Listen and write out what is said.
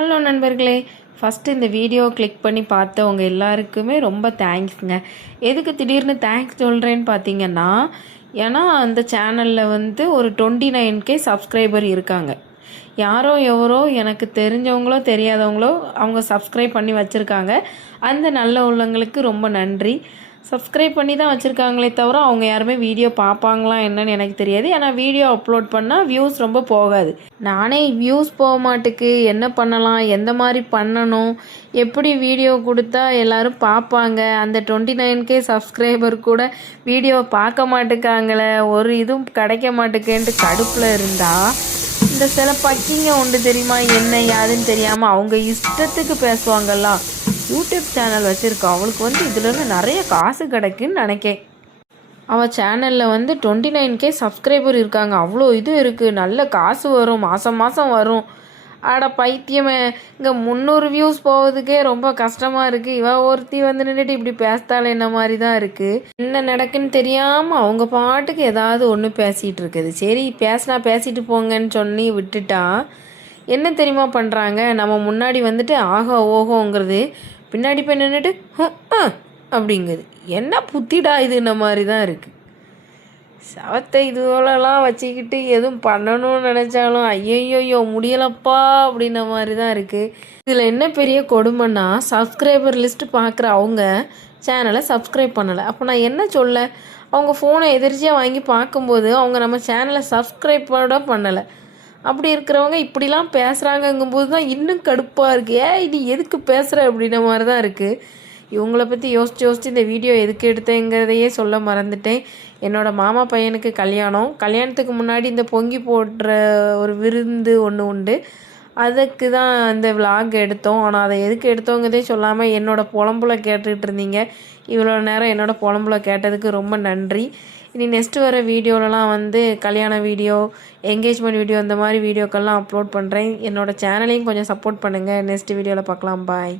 Hello நண்பர்களே, first இந்த video click பண்ணி பார்த்தவங்க எல்லாருக்குமே ரொம்ப தேங்க்ஸுங்க. எதுக்கு திடீர்னு தேங்க்ஸ் சொல்கிறேன்னு பார்த்தீங்கன்னா, ஏன்னா அந்த சேனலில் வந்து ஒரு 29K சப்ஸ்கிரைபர் இருக்காங்க. யாரோ எவரோ எனக்கு தெரிஞ்சவங்களோ தெரியாதவங்களோ அவங்க சப்ஸ்கிரைப் பண்ணி வச்சுருக்காங்க. அந்த நல்ல உள்ளங்களுக்கு ரொம்ப நன்றி. சப்ஸ்கிரைப் பண்ணி தான் வச்சுருக்காங்களே தவிர அவங்க யாருமே வீடியோ பார்ப்பாங்களா என்னன்னு எனக்கு தெரியாது. ஏன்னா வீடியோ அப்லோட் பண்ணால் வியூஸ் ரொம்ப போகாது. நானே வியூஸ் போக மாட்டுக்கு என்ன பண்ணலாம், எந்த மாதிரி பண்ணணும், எப்படி வீடியோ கொடுத்தா எல்லோரும் பார்ப்பாங்க, அந்த 29K சப்ஸ்கிரைபர் கூட வீடியோ பார்க்க மாட்டுக்காங்களே, ஒரு இதுவும் கிடைக்க மாட்டுக்கேன்ட்டு கடுப்பில் இருந்தால் இந்த சில பக்கிங்க உண்டு தெரியுமா, என்ன யாதுன்னு தெரியாமல் அவங்க இஷ்டத்துக்கு பேசுவாங்கல்ல. யூடியூப் சேனல் வச்சுருக்கோம், அவளுக்கு வந்து இதுலேருந்து நிறைய காசு கிடைக்குன்னு நினைக்கேன். அவள் சேனலில் வந்து 29K சப்ஸ்கிரைபர் இருக்காங்க. அவ்வளோ இது இருக்குது, நல்ல காசு வரும், மாதம் மாதம் வரும். ஆட பைத்தியமே, இங்கே 300 வியூஸ் போவதுக்கே ரொம்ப கஷ்டமாக இருக்குது. இவள் ஒருத்தி வந்து நின்றுட்டு இப்படி பேசுதாள் என்ன மாதிரி தான் இருக்குது. என்ன நடக்குன்னு தெரியாமல் அவங்க பாட்டுக்கு ஏதாவது ஒன்று பேசிகிட்டு இருக்குது. சரி பேசினா பேசிட்டு போங்கன்னு சொல்லி விட்டுட்டா என்ன தெரியுமா பண்ணுறாங்க, நம்ம முன்னாடி வந்துட்டு ஆஹா ஓஹோங்கிறது, பின்னாடி போய் நின்றுட்டு அப்படிங்குது. என்ன புத்திடா இதுன்ன மாதிரி தான் இருக்குது. சவத்தை இதுவெல்லாம் வச்சுக்கிட்டு எதுவும் பண்ணணும்னு நினச்சாலும் ஐயோ முடியலப்பா அப்படின்ன மாதிரி தான் இருக்குது. இதில் என்ன பெரிய கொடுமைன்னா, சப்ஸ்கிரைபர் லிஸ்ட்டு பார்க்குற அவங்க சேனலை சப்ஸ்கிரைப் பண்ணலை. அப்போ நான் என்ன சொல்ல, அவங்க ஃபோனை எதிர்ச்சியாக வாங்கி பார்க்கும்போது அவங்க நம்ம சேனலை சப்ஸ்கிரைப்போட பண்ணலை. அப்படி இருக்கிறவங்க இப்படிலாம் பேசுகிறாங்கங்கும்போது தான் இன்னும் கடுப்பாக இருக்குது. இது எதுக்கு பேசுகிற அப்படின்ற மாதிரி தான் இருக்குது. இவங்கள பற்றி யோசித்து இந்த வீடியோ எதுக்கு எடுத்தேங்கிறதையே சொல்ல மறந்துட்டேன். என்னோடய மாமா பையனுக்கு கல்யாணத்துக்கு முன்னாடி இந்த பொங்கி போடுற ஒரு விருந்து ஒன்று உண்டு. அதுக்கு தான் இந்த விலாக் எடுத்தோம். ஆனால் அதை எதுக்கு எடுத்தோங்கிறதே சொல்லாமல் என்னோடய புலம்புல கேட்டுக்கிட்டு இருந்தீங்க. இவ்வளோ நேரம் என்னோடய புலம்புல கேட்டதுக்கு ரொம்ப நன்றி. இனி நெக்ஸ்ட்டு வர வீடியோலலாம் வந்து கல்யாண வீடியோ, என்கேஜ்மெண்ட் வீடியோ இந்த மாதிரி வீடியோக்கெல்லாம் அப்லோட் பண்ணுறேன். என்னோடய சேனலையும் கொஞ்சம் சப்போர்ட் பண்ணுங்கள். நெக்ஸ்ட் வீடியோவில் பார்க்கலாம். பாய்.